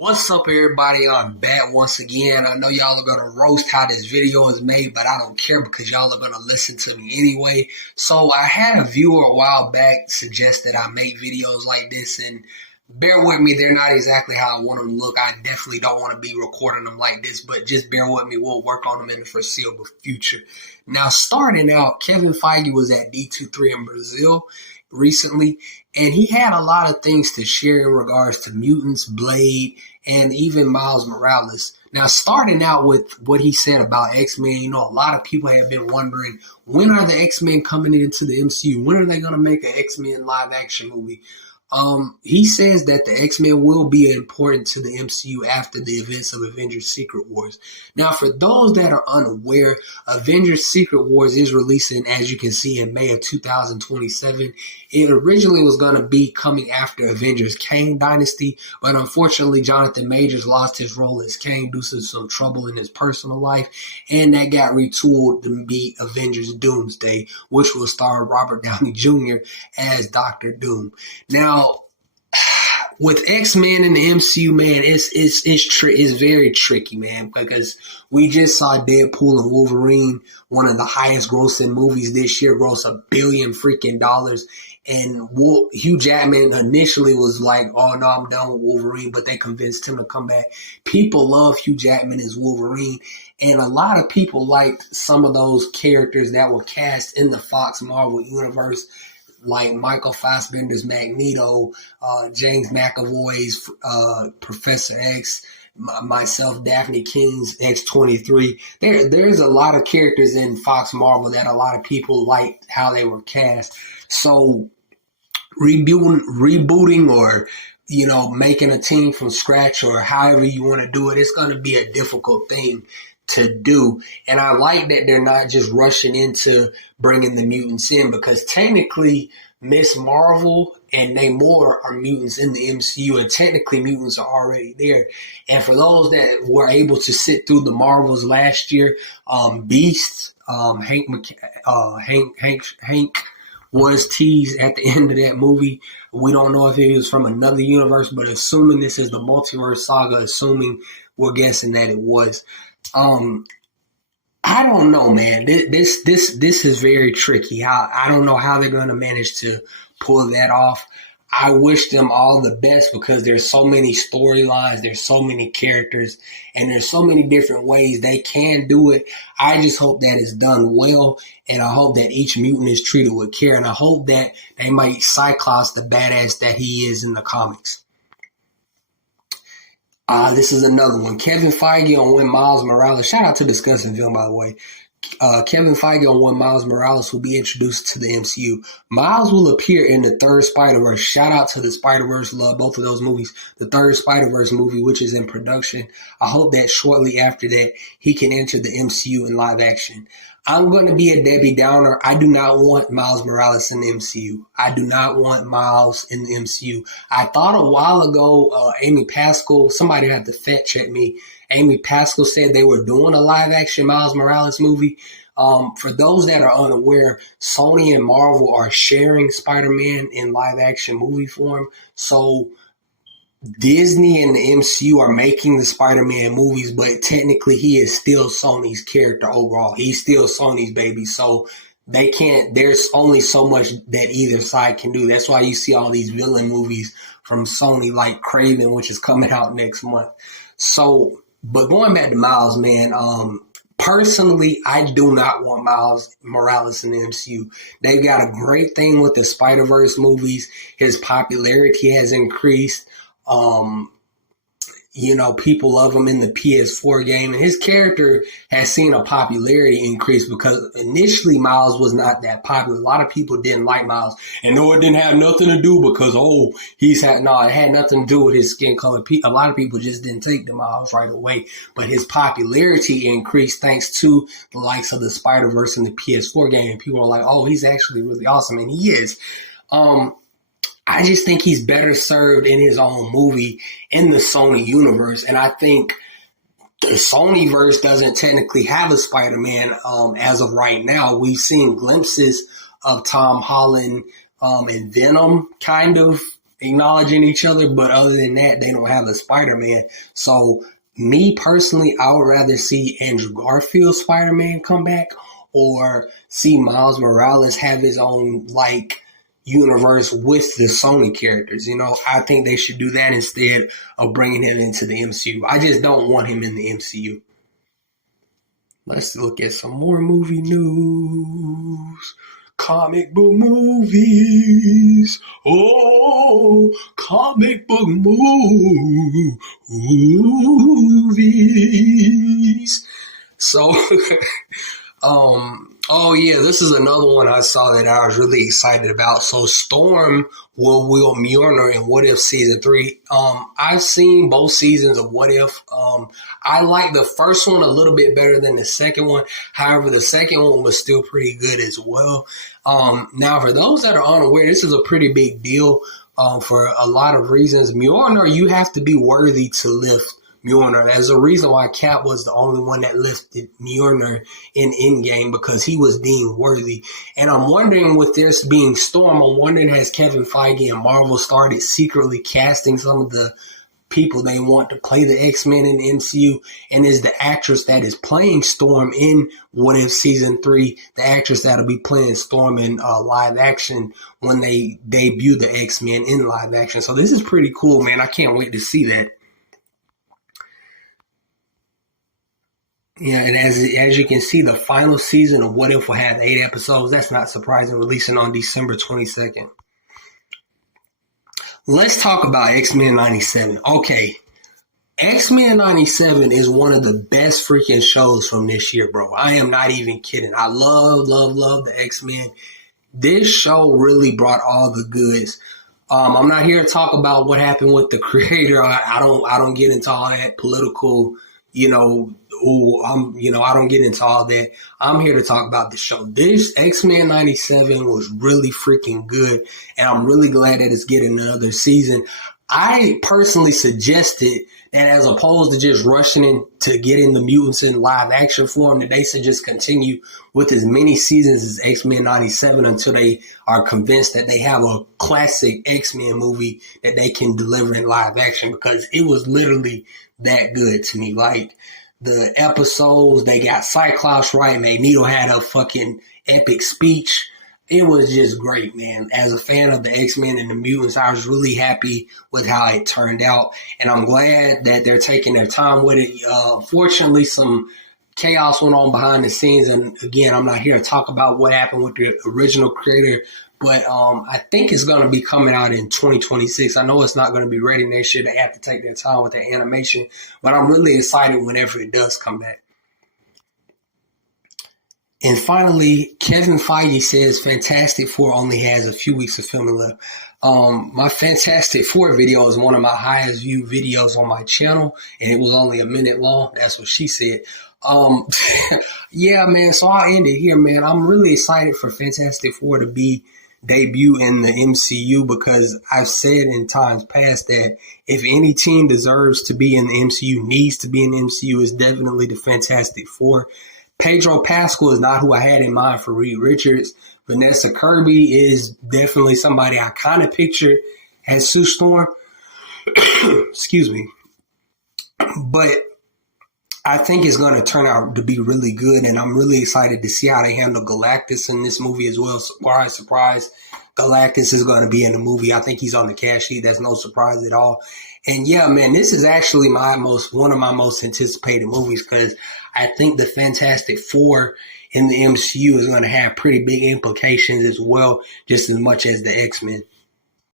What's up, everybody? I'm back once again. I know y'all are gonna roast how this video is made, but I don't care because y'all are gonna listen to me anyway. So I had a viewer a while back suggest that I make videos like this, and bear with me, they're not exactly how I want them to look. I definitely don't want to be recording them like this, but just bear with me. We'll work on them in the foreseeable future. Now, starting out, Kevin Feige was at D23 in Brazil recently, and he had a lot of things to share in regards to mutants, Blade, and even Miles Morales. Now, starting out with what he said about X-Men, a lot of people have been wondering, when are the X-Men coming into the MCU? When are they going to make an X-Men live action movie? He says that the X-Men will be important to the MCU after the events of Avengers Secret Wars. Now, for those that are unaware, Avengers Secret Wars is releasing, as you can see, in May of 2027. It originally was going to be coming after Avengers Kang Dynasty, but unfortunately, Jonathan Majors lost his role as Kang due to some trouble in his personal life, and that got retooled to be Avengers Doomsday, which will star Robert Downey Jr. as Doctor Doom. Now, with X-Men in the MCU, man, it's very tricky, man, because we just saw Deadpool and Wolverine, one of the highest grossing movies this year, gross $1 billion freaking dollars. And Hugh Jackman initially was like, oh no, I'm done with Wolverine, but they convinced him to come back. People love Hugh Jackman as Wolverine, and a lot of people liked some of those characters that were cast in the Fox Marvel universe, like Michael Fassbender's Magneto, James McAvoy's Professor X, myself, Daphne King's X-23. There's a lot of characters in Fox Marvel that a lot of people liked how they were cast. So rebooting or making a team from scratch or however you want to do it, it's going to be a difficult thing to do. And I like that they're not just rushing into bringing the mutants in, because technically Miss Marvel and Namor are mutants in the MCU, and technically mutants are already there. And for those that were able to sit through the Marvels last year, Beast, Hank was teased at the end of that movie. We don't know if it was from another universe, but assuming this is the multiverse saga, assuming we're guessing that it was. I don't know, man. This is very tricky. I don't know how they're going to manage to pull that off. I wish them all the best, because there's so many storylines, there's so many characters, and there's so many different ways they can do it. I just hope that it's done well, and I hope that each mutant is treated with care, and I hope that they make Cyclops the badass that he is in the comics. This is another one. Kevin Feige on when Miles Morales, shout out to Discussing Film, by the way. Kevin Feige on when Miles Morales will be introduced to the MCU. Miles will appear in the third Spider-Verse. Shout out to the Spider-Verse. Love both of those movies. The third Spider-Verse movie, which is in production. I hope that shortly after that, he can enter the MCU in live action. I'm going to be a Debbie Downer. I do not want Miles Morales in the MCU. I do not want Miles in the MCU. I thought a while ago, Amy Pascal, somebody had to fact check me. Amy Pascal said they were doing a live action Miles Morales movie. For those that are unaware, Sony and Marvel are sharing Spider-Man in live action movie form. So Disney and the MCU are making the Spider-Man movies, but technically he is still Sony's character overall. He's still Sony's baby. So there's only so much that either side can do. That's why you see all these villain movies from Sony, like Kraven, which is coming out next month. So, but going back to Miles, man, personally, I do not want Miles Morales in the MCU. They've got a great thing with the Spider-Verse movies. His popularity has increased. People love him in the PS4 game, and his character has seen a popularity increase because initially Miles was not that popular. A lot of people didn't like Miles, and no, it didn't have nothing to do because, it had nothing to do with his skin color. A lot of people just didn't take to Miles right away, but his popularity increased thanks to the likes of the Spider-Verse and the PS4 game. People are like, oh, he's actually really awesome, and he is. I just think he's better served in his own movie in the Sony universe. And I think the Sonyverse doesn't technically have a Spider-Man as of right now. We've seen glimpses of Tom Holland and Venom kind of acknowledging each other, but other than that, they don't have the Spider-Man. So me personally, I would rather see Andrew Garfield Spider-Man come back or see Miles Morales have his own like universe with the Sony characters. You know, I think they should do that instead of bringing him into the MCU. I just don't want him in the MCU. Let's look at some more movie news. Comic book movies. Oh, comic book movies. So, oh yeah, this is another one I saw that I was really excited about. So Storm will Mjolnir in What If Season 3. I've seen both seasons of What If. I like the first one a little bit better than the second one. However, the second one was still pretty good as well. Now, for those that are unaware, this is a pretty big deal for a lot of reasons. Mjolnir, you have to be worthy to lift Mjolnir. There's a reason why Cap was the only one that lifted Mjolnir in Endgame, because he was deemed worthy. And I'm wondering, with this being Storm, I'm wondering, has Kevin Feige and Marvel started secretly casting some of the people they want to play the X-Men in the MCU? And is the actress that is playing Storm in What If Season 3 the actress that'll be playing Storm in live action when they debut the X-Men in live action? So this is pretty cool, man. I can't wait to see that. Yeah, and as you can see, the final season of What If will have 8 episodes. That's not surprising, releasing on December 22nd. Let's talk about X-Men 97. Okay, X-Men 97 is one of the best freaking shows from this year, bro. I am not even kidding. I love the X-Men. This show really brought all the goods. I'm not here to talk about what happened with the creator. I don't get into all that political, I don't get into all that. I'm here to talk about the show. This X-Men 97 was really freaking good, and I'm really glad that it's getting another season. I personally suggested that, as opposed to just rushing into getting the mutants in live action form, that they should just continue with as many seasons as X-Men 97 until they are convinced that they have a classic X-Men movie that they can deliver in live action, because it was literally that good to me. Like, the episodes, they got Cyclops right. Magneto had a fucking epic speech. It was just great, man. As a fan of the X-Men and the mutants, I was really happy with how it turned out. And I'm glad that they're taking their time with it. Fortunately, some chaos went on behind the scenes. And again, I'm not here to talk about what happened with the original creator, but I think it's going to be coming out in 2026. I know it's not going to be ready next year. They have to take their time with their animation, but I'm really excited whenever it does come back. And finally, Kevin Feige says Fantastic Four only has a few weeks of filming left. My Fantastic Four video is one of my highest viewed videos on my channel, and it was only a minute long. That's what she said. Yeah, man, so I'll end it here, man. I'm really excited for Fantastic Four to be debut in the MCU, because I've said in times past that if any team deserves to be in the MCU, needs to be in the MCU, is definitely the Fantastic Four. Pedro Pascal is not who I had in mind for Reed Richards. Vanessa Kirby is definitely somebody I kind of pictured as Sue Storm. Excuse me. But I think it's going to turn out to be really good, and I'm really excited to see how they handle Galactus in this movie as well. Surprise, surprise. Galactus is going to be in the movie. I think he's on the cast sheet. That's no surprise at all. And yeah, man, this is actually one of my most anticipated movies, because I think the Fantastic Four in the MCU is going to have pretty big implications as well, just as much as the X-Men.